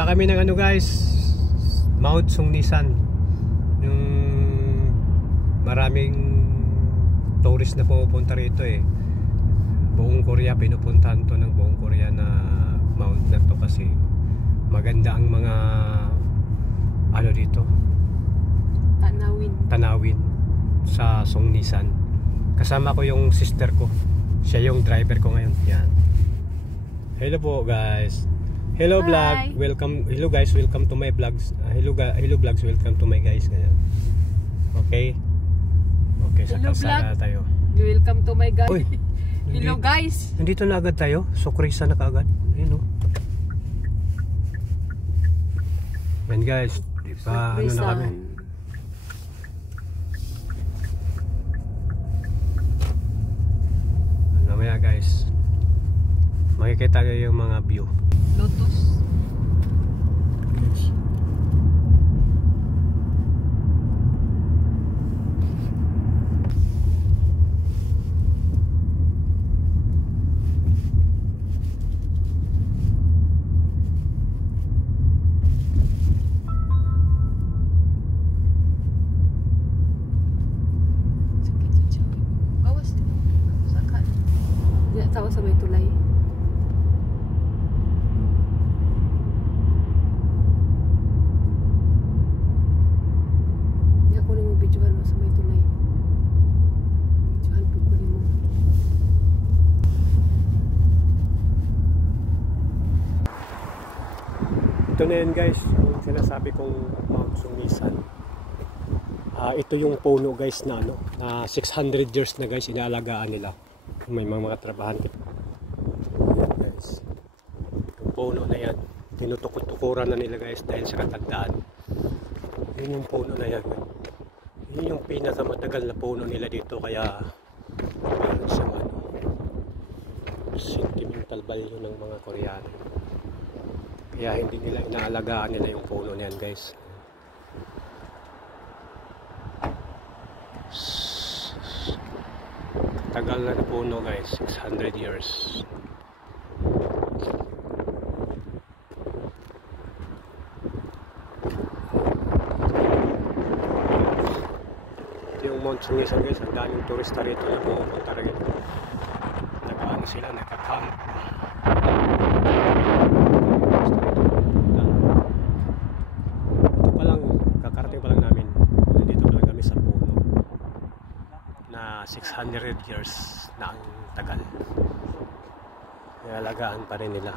Punta kami ng ano guys, Mount Songnisan. Yung maraming tourist na pumupunta rito eh. Buong Korea pinupuntahan to ng buong Korea na mount na to kasi maganda ang mga ano dito, tanawin sa Songnisan. Kasama ko yung sister ko, siya yung driver ko ngayon. Yan. Hello po guys. Hello. Hi. Vlog. Welcome. Hello guys, welcome to my vlogs. Hello vlogs, welcome to my guys ngayon. Okay. Okay, sa kalsada tayo. Welcome to my guys. Uy, hello guys. Nandito na agad tayo. Sukrisa na kaagad. Ayun oh. Yan guys, di pa ano na kami. Mamaya guys, makikita kayo yung mga view. Lotus. Tawa sa may tulay. Hindi ako na mo videohan sa may tulay. Videohan po ko rin mo. Ito na yan guys, yung sinasabi kong Mount Songnisan. Ito yung puno guys na ano, na 600 years na guys inaalagaan nila. May mga trabahan yan guys, yung puno na yan tinutukot-tukuran na nila guys dahil sa katandaan. Yun yung puno na yan, yun yung pinakamatagal na puno nila dito, kaya meron siyang ano, sentimental value ng mga Koreano, kaya hindi nila inaalagaan nila yung puno na yan guys. Tagal na puno guys, 600 years. Yung Mount Songnisan guys, ang daming turista rito na pumunta rin. Nag-ano sila, nagka-camp. Ito pa lang, kakarating pa lang namin. Nandito pa lang kami sa puno na 600 years na ang tagal. Nialagaan pa rin nila.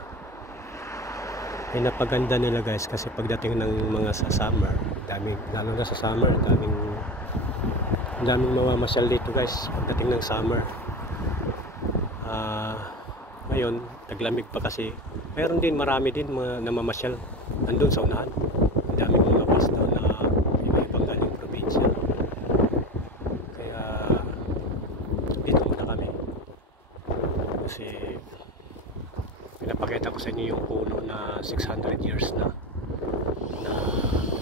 Ay napaganda nila guys kasi pagdating ng mga sa summer, daming, lalo na sa summer, daming mamamasyal dito guys pagdating ng summer. Ngayon taglamig pa kasi, mayroon din, marami din mga namamasyal andun sa unahan. Daming mga bus na iba-ibang galing probinsya. Kasi pinapakita ko sa inyo yung puno na 600 years na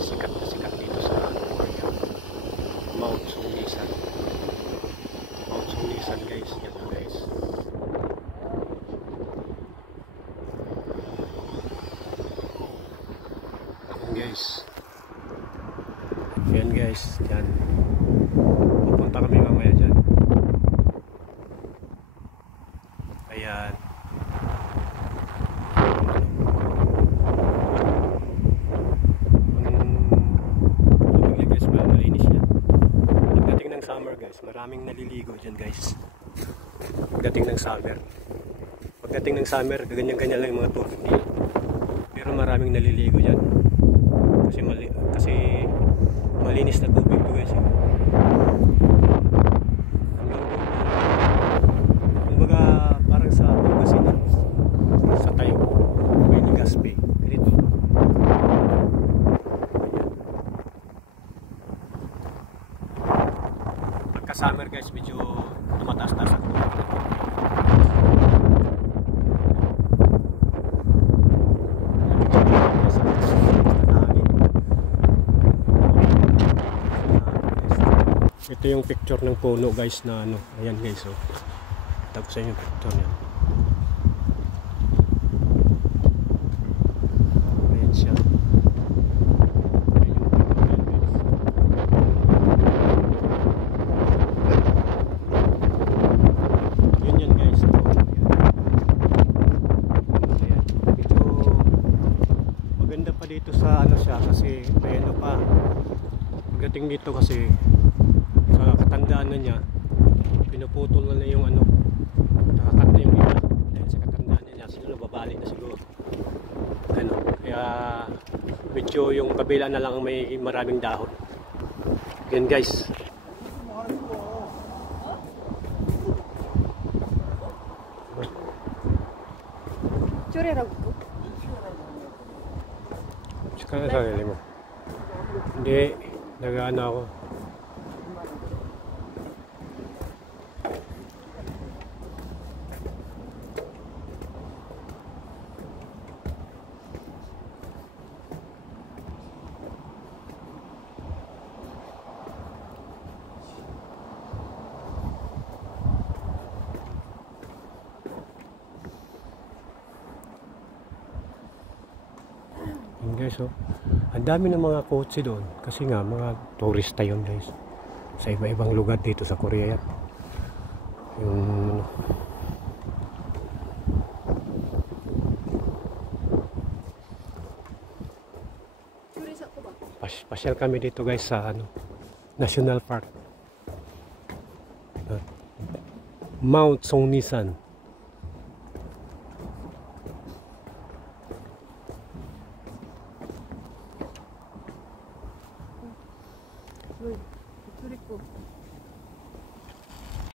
sikat dito sa Korea. Mount Songnisan. Mount Songnisan guys, yan na guys. Yan guys, yan. Pupunta kami mamaya dyan. Ayan. Guys, malinis yan. Pagdating ng summer guys, maraming naliligo dyan guys. Pagdating ng summer, ganyan-ganyan lang yung mga tubig dito. Pero maraming naliligo dyan. Kasi malinis na tubig to guys. Sa Pangasinan, sa tayo may Legazpi dito. Pagka summer guys, medyo tumataas-taas ako. Ito yung picture ng puno guys na ano, ayan guys oh. Tapos sa inyo picture niya. Ayan siya. dito sa ano siya kasi may ano pa. Pagdating dito kasi sa katandaan na niya, pinuputol na yung ano, nakakat na yung iba dahil sa katandaan niya, siguro babalik na siguro. Ano, kaya medyo yung kabila na lang may maraming dahon. Yan guys. Tsure raw ko. Saka na sarili mo. Hindi, nag-ano ako. Yun guys, oh. Ang dami ng mga kotse doon kasi nga mga turista yun guys sa iba-ibang lugar dito sa Korea yan. Yung pasyal kami dito guys sa ano, National Park, Mount Songnisan.